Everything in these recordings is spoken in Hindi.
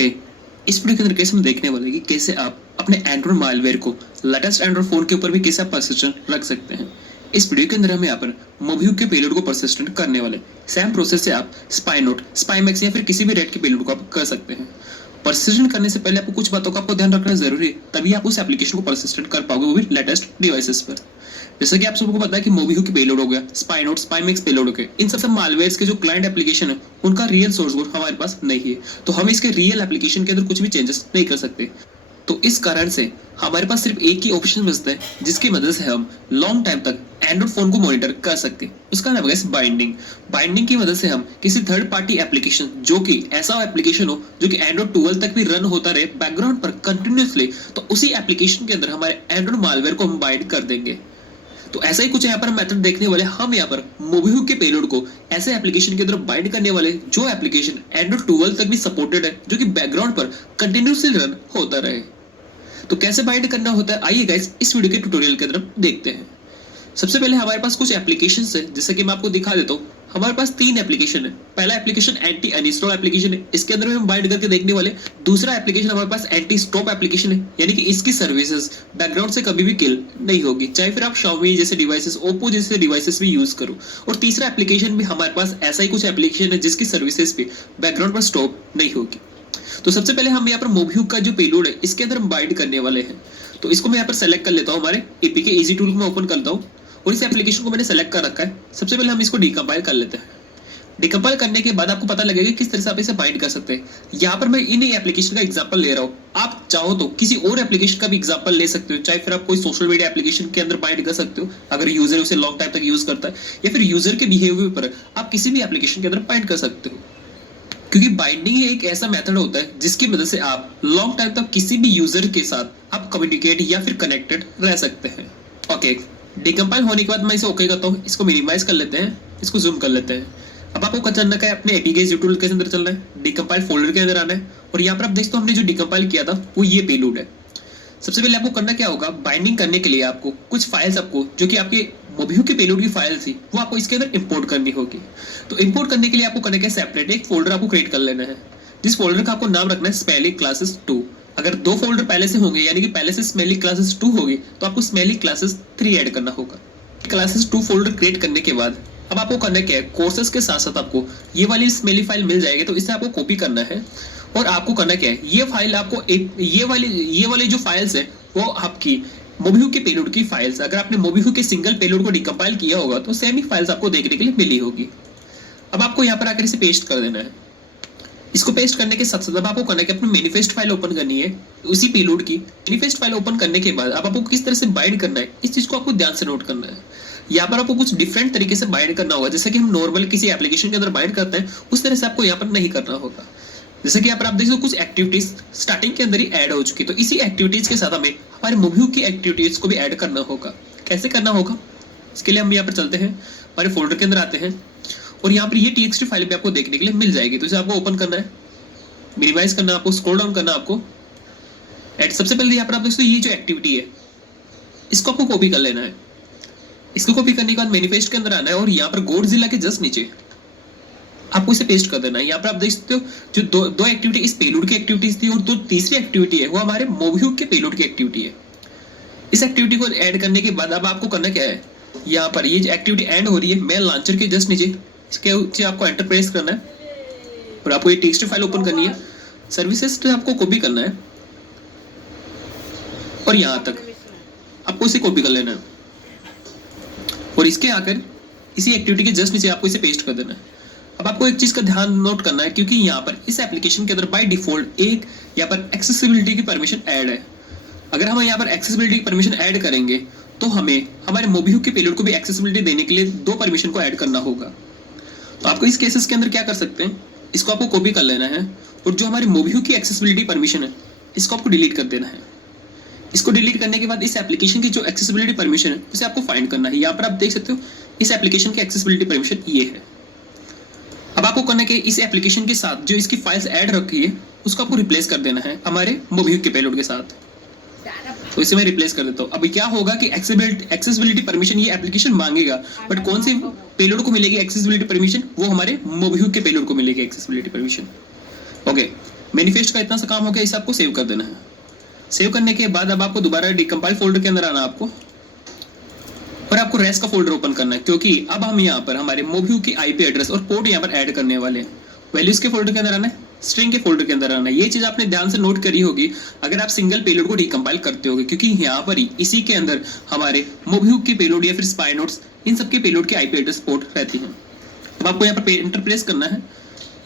ओके, इस वीडियो के अंदर कैसे हम देखने वाले हैं कि कैसे आप अपने एंड्रॉइड मालवेयर को लेटेस्ट एंड्रॉइड फोन के ऊपर भी कैसे आप परसिस्टेंट रख सकते हैं। इस वीडियो के अंदर हम यहाँ पर मोबिहुक के पेलोड को परसिस्टेंट करने वाले सेम प्रोसेस से आप स्पाइनोट, स्पाइमैक्स या फिर किसी भी रेड के पेलोड को आप कर सकते हैं। परसिस्टेंट करने से पहले आपको कुछ बातों का आपको ध्यान रखना जरूरी है, तभी आप उस एप्लीकेशन को परसिस्टेंट कर पाओगे, वो भी लेटेस्ट डिवाइसेस पर। जैसे कि आप सबको पता है कि मोबिहुक की पेलोड हो गया, स्पाइनोट, स्पाइमैक्स पेलोड हो गया, इन सब मालवेयर्स के जो क्लाइंट एप्लीकेशन है उनका रियल सोर्स कोड हमारे पास नहीं है, तो हम इसके रियल एप्लीकेशन के अंदर कुछ भी चेंजेस नहीं कर सकते। तो इस कारण से हमारे पास सिर्फ एक ही ऑप्शन बचता है जिसकी मदद से हम लॉन्ग टाइम तक एंड्रॉइड फोन को मॉनिटर कर सकते हैं। उसका नाम है बाइंडिंग। बाइंडिंग की मदद से हम किसी थर्ड पार्टी एप्लीकेशन, जो कि ऐसा एप्लीकेशन हो जो कि एंड्रॉइड 12 तक भी रन होता रहे बैकग्राउंड पर कंटिन्यूअसली, तो उसी एप्लीकेशन के अंदर हमारे एंड्रॉइड मालवेयर को हम बाइंड कर देंगे। तो ऐसा ही कुछ यहाँ पर मेथड देखने वाले हम यहाँ पर मोबिहुक के पेलोड को ऐसे एप्लीकेशन के अंदर बाइंड करने वाले जो एप्लीकेशन एंड्रॉइड 12 तक भी सपोर्टेड है, जो कि बैकग्राउंड पर कंटिन्यूअसली रन होता रहे। तो कैसे बाइंड करना होता है, आइए गाइस इस वीडियो के ट्यूटोरियल के तरफ देखते हैं। सबसे पहले हमारे पास कुछ एप्लीकेशंस है, जैसे कि मैं आपको दिखा देता हूँ। हमारे पास 3 एप्लीकेशन है। पहला एप्लीकेशन एंटी अनइंस्टॉल एप्लीकेशन है, इसके अंदर हम बाइंड करके देखने वाले। दूसरा एप्लीकेशन हमारे पास एंटी स्टॉप एप्लीकेशन है, यानी कि इसकी सर्विसेज बैकग्राउंड से कभी भी किल नहीं होगी, चाहे फिर आप Xiaomi जैसे डिवाइसेस, Oppo जैसे डिवाइसेस भी यूज करो। और तीसरा एप्लीकेशन भी हमारे पास ऐसा ही कुछ एप्लीकेशन है जिसकी सर्विसेज भी बैकग्राउंड पर स्टॉप नहीं होगी। तो सबसे पहले हम यहाँ पर मोबिहुक का जो पेलोड है इसके अंदर हम बाइंड करने वाले हैं। तो इसको मैं यहाँ पर सेलेक्ट कर लेता हूँ, हमारे एपीके इजी टूल को मैं ओपन करता हूँ और इस एप्लीकेशन को मैंने सेलेक्ट कर रखा है। सबसे पहले हम इसको डिकम्पाइल कर लेते हैं। डिकम्पाइल करने के बाद आपको पता लगेगा किस तरह से आप इसे बाइंड कर सकते हैं। यहाँ पर मैं इन एप्लीकेशन का एग्जांपल ले रहा हूँ, आप चाहो तो किसी और एप्लीकेशन का भी एग्जांपल ले सकते हो, चाहे फिर आप कोई सोशल मीडिया एप्लीकेशन के अंदर बाइंड कर सकते हो अगर यूजर उसे लॉन्ग टाइम तक यूज करता है, या फिर यूजर के बिहेवियर पर आप किसी भी एप्लीकेशन के अंदर बाइंड कर सकते हो। क्योंकि बाइंडिंग ही एक ऐसा मेथड होता है जिसकी मदद से आप लॉन्ग टाइम तक किसी भी यूजर के साथ आप कम्युनिकेट या फिर कनेक्टेड रह सकते हैं। ओके, डिकम्पाइल होने के बाद मैं इसे ओके करता हूँ, इसको मिनिमाइज कर लेते हैं, इसको जूम कर लेते हैं। अब आपको क्या करना है, अपने एपीके टूल के अंदर चलना है, डिकम्पाइल फोल्डर के अंदर आना है और यहाँ पर आप देखते हो हमने जो डिकम्पाइल किया था वो ये पेलोड है। सबसे पहले आपको करना क्या होगा, बाइंडिंग करने के लिए आपको कुछ फाइल्स, आपको जो कि आपके मोबिहुक के पेलोड की फाइल थी वो आपको इसके अंदर इंपोर्ट करनी होगी। तो इंपोर्ट करने के लिए आपको करना क्या, सेपरेट एक फोल्डर आपको क्रिएट कर लेना है, जिस फोल्डर का आपको नाम रखना है स्मेली क्लासेस 2। अगर 2 फोल्डर पहले से होंगे, यानी कि पहले से स्मेली क्लासेस 2 होगी, तो आपको स्मेली क्लासेस 3 ऐड करना होगा। क्लासेस 2 फोल्डर क्रिएट करने के बाद अब आपको करना क्या है, कोर्सेज के साथ साथ आपको ये वाली स्मेली फाइल मिल जाएगी, तो इसे आपको कॉपी करना है और आपको करना क्या है, ये फाइल आपको ये वाली जो फाइल्स है वो आपकी मोबिहुक के पेलोड की फाइल्स। अगर आपने मोबिहुक के सिंगल पेलोड को डिकम्पाइल किया होगा तो सेम ही फाइल्स आपको देखने के लिए मिली होगी। अब आपको यहाँ पर आकर इसे पेस्ट कर देना है। इसको पेस्ट करने के साथ साथ अब आपको करना है कि अपनी मैनिफेस्ट फाइल ओपन करनी है उसी पेलोड की। मैनिफेस्ट फाइल ओपन करने के बाद अब आपको किस तरह से बाइंड करना है, इस चीज को आपको ध्यान से नोट करना है। यहाँ पर आपको कुछ डिफरेंट तरीके से बाइंड करना होगा, जैसे कि हम नॉर्मल किसी एप्लीकेशन के अंदर बाइंड करते हैं उस तरह से आपको यहाँ पर नहीं करना होगा। जैसे कि यहाँ पर आप देख सकते हो कुछ एक्टिविटीज स्टार्टिंग के अंदर ही ऐड हो चुकी, तो इसी एक्टिविटीज के साथ हमें हमारे मोबिहुक की एक्टिविटीज को भी ऐड करना होगा। कैसे करना होगा, इसके लिए हम यहाँ पर चलते हैं, हमारे फोल्डर के अंदर आते हैं और यहाँ पर ये txt फाइल भी आपको देखने के लिए मिल जाएगी। तो इसे आपको ओपन करना है, मिनिमाइज करना है, आपको स्क्रॉल डाउन करना है आपको। सबसे पहले यहाँ पर आप देख सकते हो ये जो एक्टिविटी है इसको आपको कॉपी कर लेना है। इसको कॉपी करने के बाद मैनिफेस्ट के अंदर आना है और यहाँ पर गॉडजिला के जस्ट नीचे आपको इसे पेस्ट कर देना है। यहाँ पर आप देख सकते हो जो दो एक्टिविटी इस पेलोड की एक्टिविटीज थी और जो तीसरी एक्टिविटी है वो हमारे मोबिहुक के पेलोड की एक्टिविटी है। इस एक्टिविटी को ऐड करने के बाद अब आपको करना क्या है, यहाँ पर ये जो एक्टिविटी एंड हो रही है मेल लॉन्चर के जस्ट नीचे, इसके नीचे आपको एंटर प्रेस करना है और आपको ये टेक्स्ट फाइल ओपन करनी है। सर्विसेज से आपको कॉपी करना है और यहाँ तक आपको इसे कॉपी कर लेना है और इसके आकर इसी एक्टिविटी के जस्ट नीचे आपको इसे पेस्ट कर देना है। अब आपको एक चीज का ध्यान नोट करना है, क्योंकि यहाँ पर इस एप्लीकेशन के अंदर बाय डिफॉल्ट एक यहाँ पर एक्सेसिबिलिटी की परमिशन ऐड है। अगर हम यहाँ पर एक्सेसिबिलिटी की परमिशन ऐड करेंगे तो हमें हमारे मोबिहुक के पेलोड को भी एक्सेसिबिलिटी देने के लिए 2 परमिशन को ऐड करना होगा। तो आपको इस केसेस के अंदर क्या कर सकते हैं, इसको आपको कॉपी कर लेना है और जो हमारी मोबिहुक की एक्सेसिबिलिटी परमिशन है इसको आपको डिलीट कर देना है। इसको डिलीट करने के बाद इस एप्लीकेशन की जो एक्सेसिबिलिटी परमिशन है उसे आपको फाइंड करना है। यहाँ पर आप देख सकते हो इस एप्लीकेशन की एक्सेसिबिलिटी परमिशन ये है। अब आपको करना है कि इस एप्लीकेशन के साथ जो इसकी फाइल्स ऐड रखी है उसको आपको रिप्लेस कर देना है हमारे मोबिहुक के पेलोड के साथ। तो इसे मैं रिप्लेस कर देता हूँ। अभी क्या होगा कि एक्सेसिबिलिटी परमिशन ये एप्लीकेशन मांगेगा, बट कौन सी पेलोड को मिलेगी एक्सेसिबिलिटी परमिशन, वो हमारे मोबिहुक के पेलोड को मिलेगी एक्सेसिबिलिटी परमिशन। ओके, मैनिफेस्ट का इतना सा काम हो गया, इसे आपको सेव कर देना है। सेव करने के बाद अब आपको दोबारा डिकम्पाइल फोल्डर के अंदर आना आपको, और आपको रेस्ट का फोल्डर ओपन करना है, क्योंकि अब हम यहाँ पर हमारे मोब्यू की आईपी एड्रेस और पोर्ट यहाँ पर ऐड करने वाले हैं। वैल्यूज के फोल्डर के अंदर आना है, स्ट्रिंग के फोल्डर के अंदर आना है। ये चीज आपने ध्यान से नोट करी होगी अगर आप सिंगल पेलोड को डिकम्पाइल करते होगे, क्योंकि यहाँ पर ही इसी के अंदर हमारे मोब्यू की पेलोड या फिर स्पाई नोट्स, इन सबके पेलोड की आईपी एड्रेस पोर्ट रहती है। अब आपको यहाँ पर एंटर प्रेस करना है,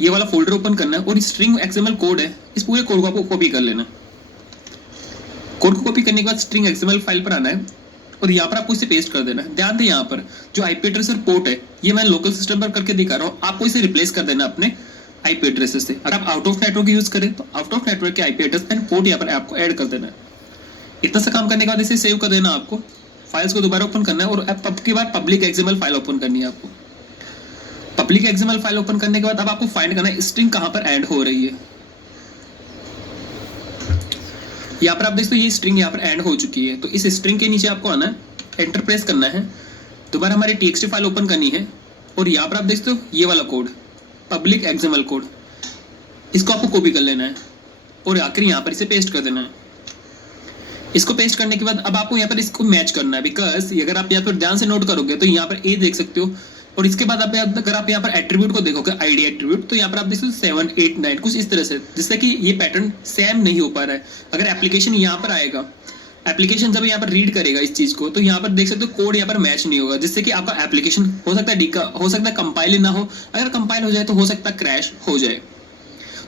ये वाला फोल्डर ओपन करना है, और स्ट्रिंग एक्सएमएल कोड है, इस पूरे कोड को आपको कॉपी कर लेना। कोड को कॉपी करने के बाद स्ट्रिंग एक्सएमएल फाइल पर आना है, और यहाँ पर आपको इसे पेस्ट कर देना है। ध्यान दें यहाँ पर जो आईपी एड्रेस और पोर्ट है, ये मैं लोकल सिस्टम पर करके दिखा रहा हूँ, आपको इसे रिप्लेस कर देना अपने आईपी एड्रेस से। अगर आप आउट ऑफ नेटवर्क यूज करें तो आउट ऑफ नेटवर्क के आईपी एड्रेस एंड पोर्ट यहाँ पर आपको ऐड कर देना है। इतना सा काम करने के बाद इसे सेव कर देना आपको, फाइल्स को दोबारा ओपन करना है, और अब के बाद पब्लिक एक्सएमएल फाइल ओपन करनी है आपको। पब्लिक एक्सएमएल फाइल ओपन करने के बाद अब आपको फाइंड करना है स्ट्रिंग कहां पर ऐड हो रही है। यहाँ पर आप देखते हो ये स्ट्रिंग यहाँ पर ऐड हो चुकी है, तो इस स्ट्रिंग के नीचे आपको आना है, एंटर प्रेस करना है, दोबारा हमारी टीएक्सटी फाइल ओपन करनी है, और यहाँ पर आप देखते हो ये वाला कोड पब्लिक एक्सएमएल कोड, इसको आपको कॉपी कर लेना है और आखिर यहाँ पर इसे पेस्ट कर देना है। इसको पेस्ट करने के बाद अब आपको यहाँ पर इसको मैच करना है, बिकॉज अगर आप यहाँ पर ध्यान से नोट करोगे तो यहाँ पर ए देख सकते हो, और इसके बाद आप अगर आप यहाँ पर एट्रीब्यूट को देखोगे आईडी एट्रीब्यूट, तो यहाँ पर आप देखते हो 7, 8, 9 कुछ इस तरह से, जिससे कि ये पैटर्न सेम नहीं हो पा रहा है। अगर एप्लीकेशन यहाँ पर आएगा, एप्लीकेशन जब यहाँ पर रीड करेगा इस चीज को, तो यहाँ पर देख सकते हो कोड यहाँ पर मैच नहीं होगा, जिससे कि आपका एप्लीकेशन हो सकता है कंपाइल ना हो, अगर कंपाइल हो जाए तो हो सकता है क्रैश हो जाए।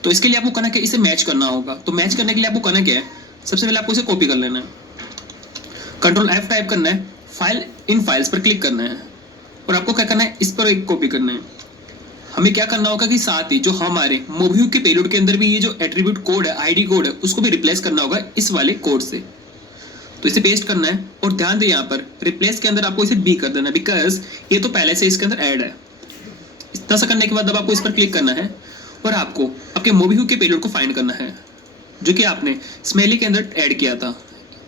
तो इसके लिए आपको करना क्या, इसे मैच करना होगा। तो मैच करने के लिए आपको करना क्या है, सबसे पहले आपको इसे कॉपी कर लेना है, कंट्रोल F टाइप करना है, फाइल इन फाइल्स पर क्लिक करना है, और आपको क्या करना है, इस पर एक कॉपी करना है। हमें क्या करना होगा कि साथ ही जो हमारे मोब्यू के पेलोड के अंदर भी ये जो एट्रीब्यूट कोड है, आईडी कोड है, उसको भी रिप्लेस करना होगा इस वाले कोड से। तो इसे पेस्ट करना है, और ध्यान दें यहाँ पर रिप्लेस के अंदर आपको इसे बी कर देना है, बिकॉज ये तो पहले से इसके अंदर ऐड है। इतना सा करने के बाद अब आपको इस पर क्लिक करना है, और आपको आपके मोब्यू के पेलोड को फाइंड करना है, जो कि आपने स्मेली के अंदर ऐड किया था।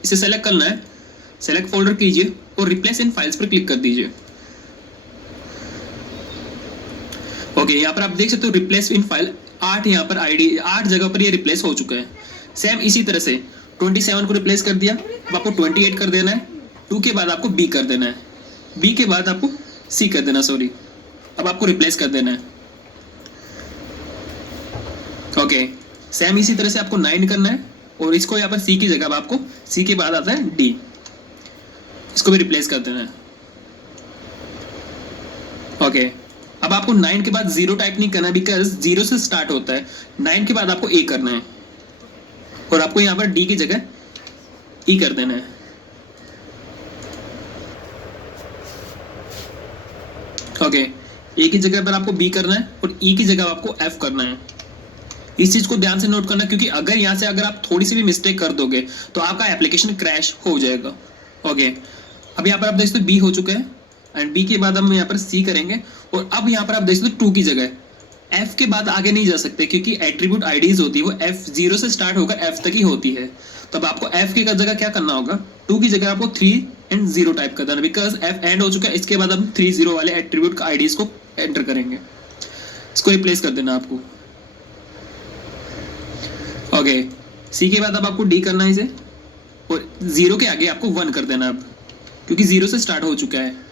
इसे सेलेक्ट करना है, सेलेक्ट फोल्डर कीजिए और रिप्लेस इन फाइल्स पर क्लिक कर दीजिए। ओके, यहाँ पर आप देख सकते हो रिप्लेस इन फाइल 8 यहाँ पर आईडी 8 जगह पर ये रिप्लेस हो चुका है। सेम इसी तरह से 27 को रिप्लेस कर दिया, अब आपको 28 कर देना है, 2 के बाद आपको बी कर देना है, बी के बाद आपको सी कर देना, सॉरी, अब आपको रिप्लेस कर देना है। ओके, सेम इसी तरह से आपको 9 करना है, और इसको यहाँ पर सी की जगह आपको सी के बाद आता है डी, इसको भी रिप्लेस कर देना है। ओके, अब आपको 9 के बाद 0 टाइप नहीं करना, बिकॉज 0 से स्टार्ट होता है, 9 के बाद आपको ए करना है, और आपको यहाँ पर डी की जगह ई कर देना है। ओके, ए की जगह पर आपको बी करना है, और ई की जगह आपको एफ करना है। इस चीज को ध्यान से नोट करना, क्योंकि अगर यहाँ से अगर आप थोड़ी सी भी मिस्टेक कर दोगे तो आपका एप्लीकेशन क्रैश हो जाएगा। ओके, अब यहाँ पर आप देख सकते हो बी हो चुका है, एंड बी के बाद हम यहाँ पर सी करेंगे, और अब यहाँ पर आप देख सकते हो 2 की जगह एफ के बाद आगे नहीं जा सकते, क्योंकि एट्रीब्यूट आईडीज होती है वो एफ 0 से स्टार्ट होकर एफ तक ही होती है। तो अब आपको एफ की जगह क्या करना होगा, 2 की जगह आपको 3 एंड 0 टाइप कर देना, बिकॉज एफ एंड हो चुका है। इसके बाद हम 3 0 वाले एट्रीब्यूट का आईडीज को एंटर करेंगे, इसको रिप्लेस कर देना आपको। ओके, सी के बाद अब आपको डी करना है इसे, और 0 के आगे आपको 1 कर देना अब, क्योंकि 0 से स्टार्ट हो चुका है।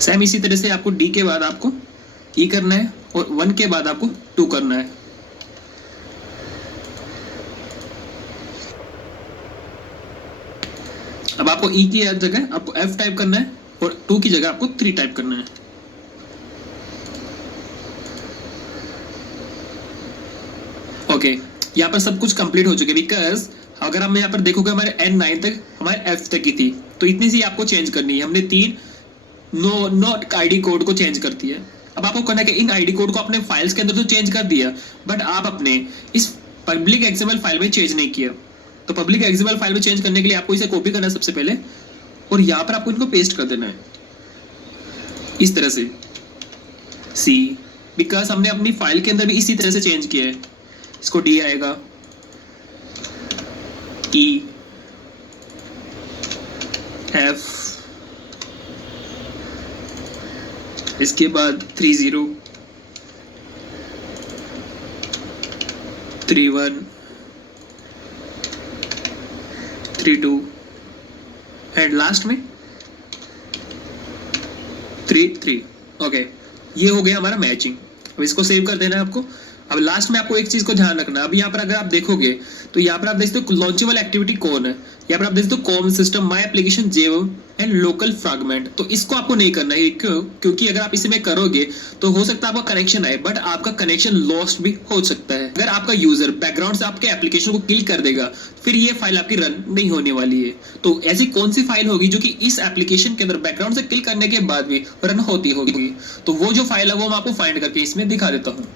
सेम इसी तरह से आपको डी के बाद आपको ई करना है, और 1 के बाद आपको 2 करना है। अब आपको ई की जगह आपको एफ टाइप करना है, और 2 की जगह आपको 3 टाइप करना है। ओके, यहाँ पर सब कुछ कंप्लीट हो चुके, बिकॉज अगर हम यहाँ पर देखोगे हमारे N9 तक हमारे F तक की थी, तो इतनी सी आपको चेंज करनी है। हमने 3 नोट आईडी कोड को चेंज कर दिया। अब आपको करना है कि इन आईडी कोड को अपने फाइल्स के अंदर तो चेंज कर दिया, बट आप अपने इस पब्लिक एक्सएमएल फाइल में चेंज नहीं किया। तो पब्लिक एक्सएमएल फाइल में चेंज करने के लिए आपको इसे कॉपी करना है सबसे पहले, और यहाँ पर आपको इनको पेस्ट कर देना है इस तरह से सी, बिकॉज हमने अपनी फाइल के अंदर भी इसी तरह से चेंज किया है। इसको डी आएगा, ई, एफ, इसके बाद 3 0, 3 1 3 2 एंड लास्ट में 3 3। ओके, ये हो गया हमारा मैचिंग। अब इसको सेव कर देना है आपको। अब लास्ट में आपको एक चीज को ध्यान रखना है। अब यहाँ पर अगर आप देखोगे तो यहाँ पर आप देखते हो लॉन्चेबल एक्टिविटी कौन है, यहाँ पर आप देखते हो कॉम सिस्टम, माई एप्लीकेशन, जेव एंड लोकल फ्रैगमेंट। तो इसको आपको नहीं करना है। क्यों? क्योंकि अगर आप इसमें करोगे तो हो सकता है आपका कनेक्शन आए, बट आपका कनेक्शन लॉस्ट भी हो सकता है। अगर आपका यूजर बैकग्राउंड से आपके एप्लीकेशन को किल कर देगा, फिर ये फाइल आपकी रन नहीं होने वाली है। तो ऐसी कौन सी फाइल होगी जो कि इस एप्लीकेशन के अंदर बैकग्राउंड से किल करने के बाद भी रन होती होगी? तो वो जो फाइल है वो मैं आपको फाइंड करके इसमें दिखा देता हूँ।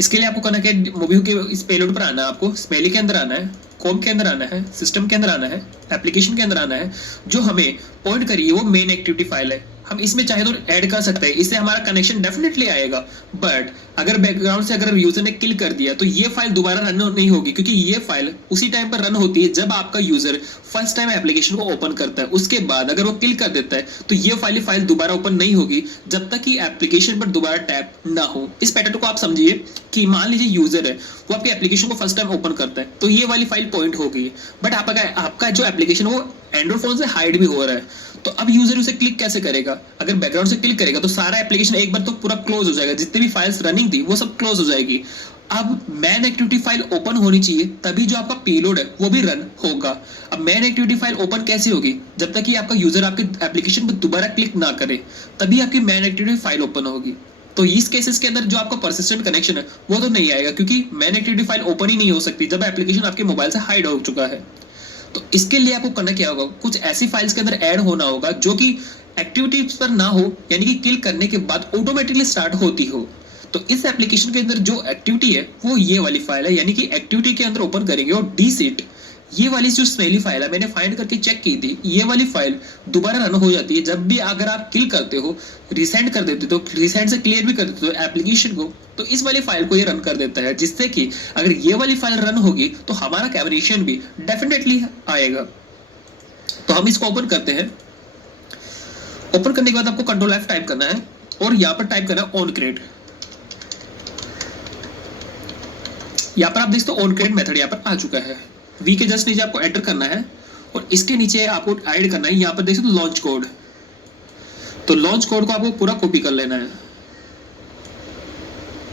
इसके लिए आपको करना क्या है, मोबियो के इस पेलोड पर आना है, आपको स्मेली के अंदर आना है, कॉम के अंदर आना है, सिस्टम के अंदर आना है, एप्लीकेशन के अंदर आना है। जो हमें पॉइंट करिए वो मेन एक्टिविटी फाइल है। हम इसमें चाहे तो ऐड कर सकते हैं, इससे हमारा कनेक्शन डेफिनेटली आएगा। बट अगर बैकग्राउंड से अगर यूजर ने किल कर दिया तो ये फाइल दोबारा रन नहीं होगी, क्योंकि ये फाइल उसी टाइम पर रन होती है जब आपका यूजर फर्स्ट टाइम एप्लीकेशन को ओपन करता है। उसके बाद अगर वो किल कर देता है तो ये फाइल दोबारा ओपन नहीं होगी जब तक कि एप्लीकेशन पर दोबारा टैप ना हो। इस पैटर्न को आप समझिए कि मान लीजिए यूजर है वो आपके एप्लीकेशन को फर्स्ट टाइम ओपन करता है तो ये वाली फाइल पॉइंट हो गई, बट आपका जो एप्लीकेशन वो एंड्रॉइड फोन से हाइड भी हो रहा है। तो अब यूजर उसे क्लिक कैसे करेगा? अगर बैकग्राउंड से क्लिक करेगा तो सारा एप्लीकेशन एक बार तो पूरा क्लोज हो जाएगा, जितनी भी फाइल्स रनिंग थी वो सब क्लोज हो जाएगी। अब मैन एक्टिविटी फाइल ओपन होनी चाहिए, तभी जो आपका पेलोड है वो भी रन होगा। अब मैन एक्टिविटी फाइल ओपन कैसे होगी? जब तक कि आपका यूजर आपके एप्लीकेशन पर दोबारा क्लिक ना करे तभी आपकी मैन एक्टिविटी फाइल ओपन होगी। तो इस केसेस के अंदर जो आपका परसिस्टेंट कनेक्शन है वो तो नहीं आएगा, क्योंकि मैन एक्टिविटी फाइल ओपन ही नहीं हो सकती जब एप्लीकेशन आपके मोबाइल से हाइड हो चुका है। तो इसके लिए आपको करना क्या होगा, कुछ ऐसी फाइल्स के अंदर ऐड होना होगा जो कि एक्टिविटीज पर ना हो, यानी कि किल करने के बाद ऑटोमेटिकली स्टार्ट होती हो। तो इस एप्लीकेशन के अंदर जो एक्टिविटी है वो ये वाली फाइल है, यानी कि एक्टिविटी के अंदर ओपन करेंगे और डीसीट ये वाली जो स्मेली फाइल है मैंने फाइंड करके चेक की थी, ये वाली फाइल दोबारा रन हो जाती है जब भी अगर आप किल करते हो, रिसेंड कर देते हो, रिसेंड से क्लियर भी कर देते हो एप्लीकेशन को, तो इस वाली फाइल को ये रन कर देता है, जिससे कि अगर ये वाली फाइल रन होगी तो हमारा कैबिनेशन भी डेफिनेटली आएगा। तो हम इसको ओपन करते हैं। ओपन करने के बाद आपको कंट्रोल F टाइप करना है और यहाँ पर टाइप करना है ऑन क्रिएट। यहाँ पर आप देखते हो ऑन क्रिएट मेथड यहाँ पर आ चुका है। वी के जस्ट नीचे आपको एंटर करना है और इसके नीचे आपको ऐड करना है, यहाँ पर देख सकते हो लॉन्च कोड। तो लॉन्च कोड को आपको पूरा कॉपी कर लेना है।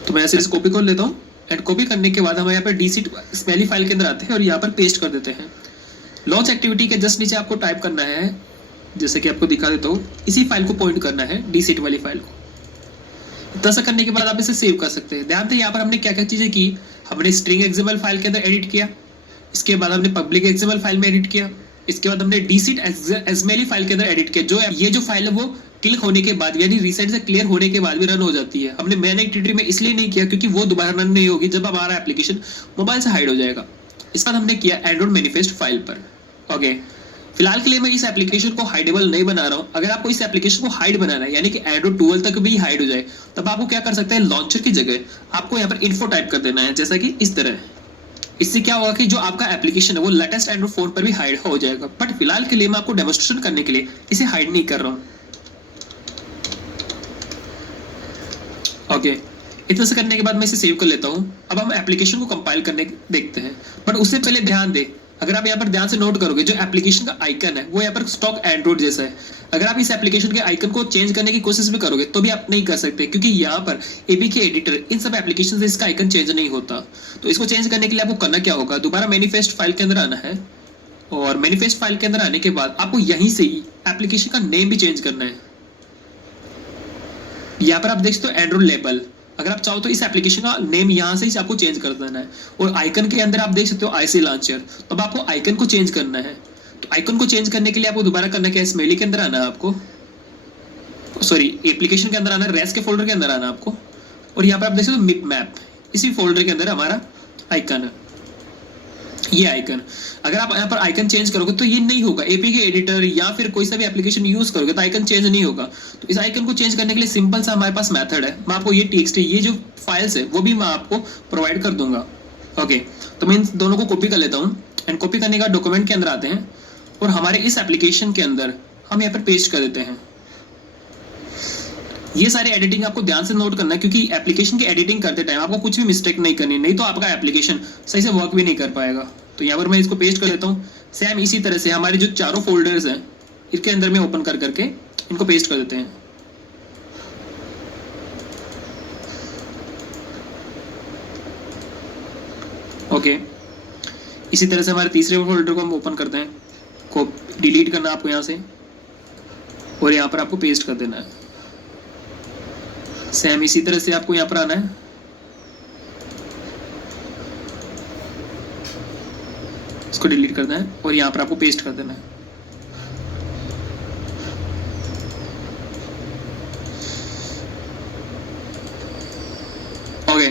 तो मैं ऐसे इस कॉपी कर लेता हूँ एंड कॉपी करने के बाद हम यहाँ पर डीसी स्मेली फाइल के अंदर आते हैं और यहाँ पर पेस्ट कर देते हैं। लॉन्च एक्टिविटी के जस्ट नीचे आपको टाइप करना है, जैसे कि आपको दिखा देता हूँ, इसी फाइल को पॉइंट करना है, डीसीट वाली फाइल को। ऐसा करने के बाद आप इसे सेव कर सकते हैं। ध्यान दें यहाँ पर हमने क्या क्या चीजें की। हमने स्ट्रिंग एक्सएमएल फाइल के अंदर एडिट किया, इसके बाद हमने पब्लिक एक्सएमएल फाइल में एडिट किया, इसके बाद हमने डीसीट एसएमएल फाइल के अंदर एडिट किया। जो ये जो फाइल है वो क्लिक होने के बाद यानी रीसेट से क्लियर होने के बाद भी रन हो जाती है। हमने मैन एक्टिविटी में इसलिए नहीं किया क्योंकि वो दोबारा रन नहीं होगी जब हमारा एप्लीकेशन मोबाइल से हाइड हो जाएगा। इसके बाद हमने किया एंड्रॉइड मैनिफेस्ट फाइल पर। ओके, फिलहाल के लिए मैं इस एप्लीकेशन को हाइडेबल नहीं बना रहा हूँ। अगर आपको इस एप्लीकेशन को हाइड बनाना है, यानी कि एंड्रॉइड 12 तक भी हाइड हो जाए, तब आपको क्या कर सकते हैं, लॉन्चर की जगह आपको यहाँ पर इन्फो टाइप कर देना है, जैसा कि इस तरह। इससे क्या होगा कि जो आपका एप्लीकेशन है वो लेटेस्ट एंड्रॉइड फोन पर भी हाइड हो जाएगा। बट फिलहाल के लिए मैं आपको डेमोस्ट्रेशन करने के लिए इसे हाइड नहीं कर रहा हूँ। ओके, इतना से करने के बाद मैं इसे सेव कर लेता हूँ। अब हम एप्लीकेशन को कंपाइल करने देखते हैं, बट उससे पहले ध्यान दें, अगर आप यहाँ पर ध्यान से नोट करोगे जो एप्लीकेशन का आइकन है वो यहाँ पर स्टॉक एंड्रॉइड जैसा है। अगर आप इस एप्लीकेशन के आइकन को चेंज करने की कोशिश भी करोगे तो भी आप नहीं कर सकते, क्योंकि यहाँ पर एपीके एडिटर इन सब एप्लीकेशन से इसका आइकन चेंज नहीं होता। तो इसको चेंज करने के लिए आपको करना क्या होगा, दोबारा मैनिफेस्ट फाइल के अंदर आना है और मैनिफेस्ट फाइल के अंदर आने के बाद आपको यहीं से ही एप्लीकेशन का नेम भी चेंज करना है। यहाँ पर आप देख सकते हो एंड्रॉइड लेबल। अगर आप चाहो तो इस एप्लीकेशन का नेम यहाँ से ही आपको चेंज कर देना है। और आइकन के अंदर आप देख सकते हो आईसी लॉन्चर, तो अब आपको आइकन को चेंज करना है। तो आइकन को चेंज करने के लिए आपको दोबारा करना क्या है, स्मेली के अंदर आना है आपको, सॉरी एप्लीकेशन के अंदर आना है, रेस के फोल्डर के अंदर आना है आपको। और यहाँ पर आप देख सकते हो मिप मैप, इसी फोल्डर के अंदर हमारा आइकन है, ये आइकन। अगर आप यहाँ पर आइकन चेंज करोगे तो ये नहीं होगा, एपीके एडिटर या फिर कोई सा भी एप्लीकेशन यूज करोगे तो आइकन चेंज नहीं होगा। तो इस आइकन को चेंज करने के लिए सिंपल सा हमारे पास मेथड है। मैं आपको ये टेक्स्ट, ये जो फाइल्स है वो भी मैं आपको प्रोवाइड कर दूंगा। ओके, तो मैं इन दोनों को कॉपी कर लेता हूँ एंड कॉपी करने का डॉक्यूमेंट के अंदर आते हैं और हमारे इस एप्लीकेशन के अंदर हम यहाँ पर पेस्ट कर देते हैं। ये सारे एडिटिंग आपको ध्यान से नोट करना है, क्योंकि एप्लीकेशन की एडिटिंग करते टाइम आपको कुछ भी मिस्टेक नहीं करनी, नहीं तो आपका एप्लीकेशन सही से वर्क भी नहीं कर पाएगा। तो यहाँ पर मैं इसको पेस्ट कर देता हूँ। सेम इसी तरह से हमारे जो चारों फोल्डर्स हैं इसके अंदर में ओपन कर करके इनको पेस्ट कर देते हैं। ओके, इसी तरह से हमारे तीसरे फोल्डर को हम ओपन करते हैं, को डिलीट करना आपको यहाँ से और यहाँ पर आपको पेस्ट कर देना है। सेम इसी तरह से आपको यहाँ पर आना है, इसको डिलीट करना है और यहाँ पर आपको पेस्ट कर देना है। ओके,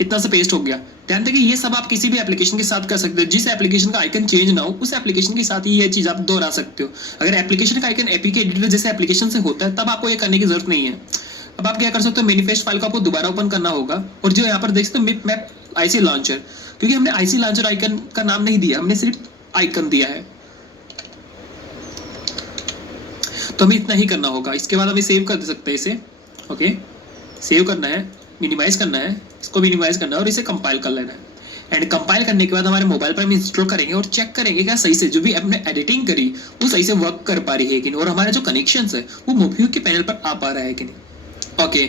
इतना सा पेस्ट हो गया। ध्यान दें कि ये सब आप किसी भी एप्लीकेशन के साथ कर सकते हो। जिस एप्लीकेशन का आइकन चेंज ना हो उस एप्लीकेशन के साथ ही ये चीज आप दोहरा सकते हो। अगर एप्लीकेशन का आइकन एपीके एडिटर जैसे एप्लीकेशन से होता है तब आपको ये करने की जरूरत नहीं है। अब आप क्या कर सकते हो, मैनिफेस्ट फाइल को आपको दोबारा ओपन करना होगा और जो यहाँ पर देख सकते हो मिप मैप आईसी लॉन्चर, क्योंकि हमने आईसी लॉन्चर आइकन का नाम नहीं दिया, हमने सिर्फ आइकन दिया है, तो हमें इतना ही करना होगा। इसके बाद हमें सेव कर दे सकते हैं इसे। ओके, सेव करना है, मिनिमाइज करना है, इसको मिनिमाइज करना है और इसे कंपाइल कर लेना है। एंड कंपाइल करने के बाद हमारे मोबाइल पर हम इंस्टॉल करेंगे और चेक करेंगे क्या सही से जो भी हमने एडिटिंग करी वो सही से वर्क कर पा रही है कि नहीं, और हमारे जो कनेक्शंस है वो मोबिक्विक के पैनल पर आ पा रहा है कि नहीं। ओके,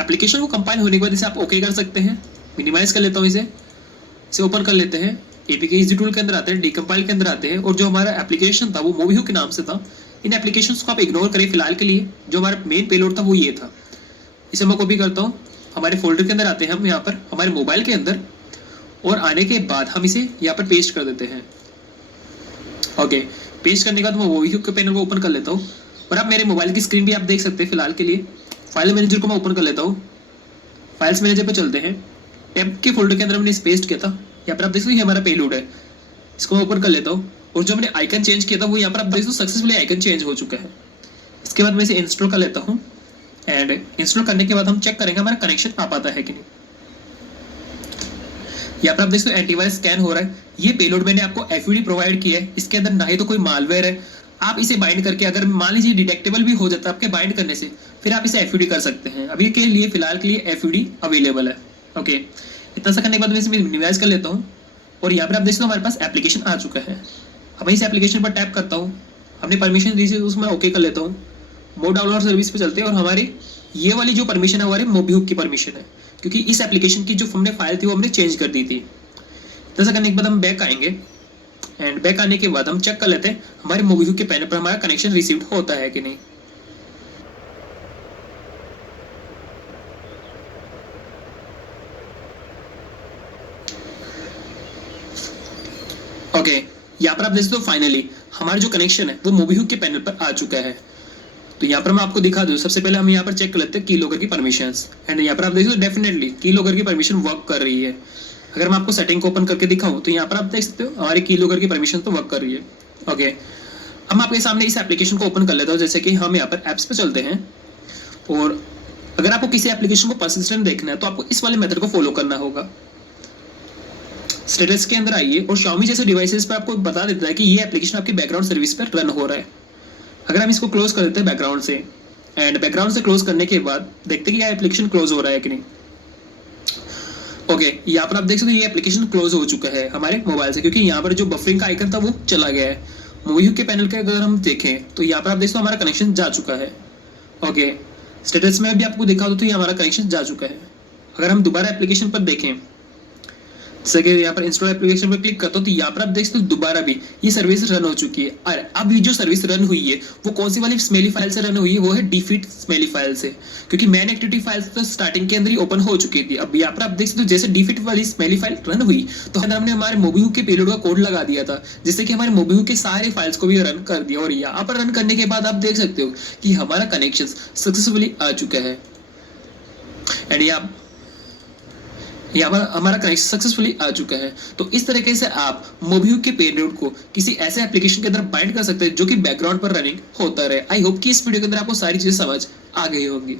एप्लीकेशन को कंपाइल होने के बाद इसे आप ओके कर सकते हैं। मिनिमाइज कर लेता हूँ इसे ओपन कर लेते हैं। एपीके इजी टूल के अंदर आते हैं, डीकंपाइल के अंदर आते हैं और जो हमारा एप्लीकेशन था वो मोबिक्विक के नाम से था। इन एप्लीकेशंस को आप इग्नोर करें फिलहाल के लिए। जो हमारा मेन पेलोड था वो ये था। इसे मैं कॉपी करता हूँ, हमारे फोल्डर के अंदर आते हैं हम यहाँ पर हमारे मोबाइल के अंदर, और आने के बाद हम इसे यहाँ पर पेस्ट कर देते हैं। ओके, पेस्ट करने के बाद मैं मोबिक्विक के पैनल को ओपन कर लेता हूँ और आप मेरे मोबाइल की स्क्रीन भी आप देख सकते हैं। फिलहाल के लिए फाइल मैनेजर को मैं ओपन कर लेता हूँ। फाइल्स मैनेजर पर चलते हैं, टैब के फोल्डर के अंदर हमने इसे पेस्ट किया था। यहाँ पर आप देख सकते हैं हमारा पेलोड है, इसको मैं ओपन कर लेता हूँ और जो हमने आइकन चेंज किया था वो यहाँ पर आप देख सकते हो सक्सेसफुली आइकन चेंज हो चुका है। इसके बाद मैं इसे इंस्टॉल कर लेता हूँ एंड इंस्टॉल करने के बाद हम चेक करेंगे हमारा कनेक्शन आ पाता है कि नहीं। यहाँ पर आप देख सकते हो एंटीवायरस स्कैन हो रहा है। ये पेलोड मैंने आपको एफयूडी प्रोवाइड किया है, इसके अंदर ना ही तो कोई मालवेयर है। आप इसे बाइंड करके अगर मान लीजिए डिटेक्टेबल भी हो जाता है आपके बाइंड करने से, फिर आप इसे एफयूडी कर सकते हैं। अभी के लिए फिलहाल के लिए एफयूडी अवेलेबल है। ओके, इतना सा करने के बाद मैं इसे मिनिमाइज कर लेता हूँ और यहाँ पर आप देख सकते हो हमारे पास एप्लीकेशन आ चुका है। अब मैं इस एप्लीकेशन पर टैप करता हूँ, अपनी परमिशन दी थी उसमें ओके कर लेता हूँ। मोड डाउनलोड सर्विस पे चलते हैं और हमारी ये वाली जो परमिशन है हमारे मोबिक्विक की परमिशन है, क्योंकि इस एप्लीकेशन की जो हमने फाइल थी वो हमने चेंज कर दी थी। ऐसा करने के बाद हम बैक आएंगे एंड बैक आने के बाद हम चेक कर लेते हैं हमारे मोबिक्विक के पैनल पर हमारा कनेक्शन रिसीव्ड होता है कि नहीं। ओके, यहाँ पर आप देख सकते हो फाइनली हमारा जो कनेक्शन है वो मोबिक्विक के पैनल पर आ चुका है। तो यहाँ पर मैं आपको दिखा दूँ, सबसे पहले हम यहाँ पर चेक कर लेते हैं कीलॉगर की परमिशंस एंड यहाँ पर आप देख सकते हो डेफिनेटली कीलॉगर की परमिशन वर्क कर रही है। अगर मैं आपको सेटिंग को ओपन करके दिखाऊं तो यहाँ पर आप देख सकते हो हमारी कीलॉगर की परमिशन तो वर्क कर रही है। ओके, अब मैं आपके सामने इस एप्लीकेशन को ओपन कर लेता हूँ। जैसे कि हम यहाँ पर ऐप्स पे चलते हैं और अगर आपको किसी एप्लीकेशन को परसिस्टेंट देखना है तो आपको इस वाले मेथड को फॉलो करना होगा। स्टेटस के अंदर आइए और Xiaomi जैसे डिवाइसेस पर आपको बता देता है कि ये एप्लीकेशन आपकी बैकग्राउंड सर्विस पर रन हो रहा है। अगर हम इसको क्लोज कर देते हैं बैकग्राउंड से एंड बैकग्राउंड से क्लोज करने के बाद देखते हैं कि एप्लीकेशन क्लोज हो रहा है कि नहीं। ओके, यहाँ पर आप देख सकते हो ये एप्लीकेशन क्लोज हो चुका है हमारे मोबाइल से, क्योंकि यहाँ पर जो बफरिंग का आइकन था वो चला गया है। मोबिक्विक के पैनल के अगर हम देखें तो यहाँ पर आप देख सकते हो हमारा कनेक्शन जा चुका है। ओके, स्टेटस में भी आपको दिखा दो तो ये हमारा कनेक्शन जा चुका है। अगर हम दोबारा एप्लीकेशन पर देखें, जैसे कि यहाँ पर इंस्टॉल एप्लीकेशन पर क्लिक करता हूँ तो यहाँ पर आप देख सकते हो दोबारा भी ये सर्विस रन हो चुकी है। और अब ये जो सर्विस रन हुई है वो कौन सी वाली स्मेली फाइल से रन हुई है, वो है डिफीट स्मेली फाइल से, क्योंकि मैन एक्टिविटी फाइल तो स्टार्टिंग के अंदर ही ओपन हो चुकी थी। अब यहाँ पर आप देख सकते हो जैसे डिफीट वाली स्मेली फाइल रन हुई तो हमने हमारे मोबिक्विक के पेलोड का कोड लगा दिया था, जिससे कि हमारे मोबिक्विक के सारे फाइल्स को भी रन कर दिया। और यहाँ पर रन करने के बाद आप देख सकते हो कि हमारा कनेक्शन सक्सेसफुली आ चुका है एंड यहाँ पर हमारा कनेक्शन सक्सेसफुली आ चुका है। तो इस तरीके से आप मोबिक्विक के पेलोड को किसी ऐसे एप्लीकेशन के अंदर बाइंड कर सकते हैं जो कि बैकग्राउंड पर रनिंग होता रहे। आई होप कि इस वीडियो के अंदर आपको सारी चीजें समझ आ गई होंगी।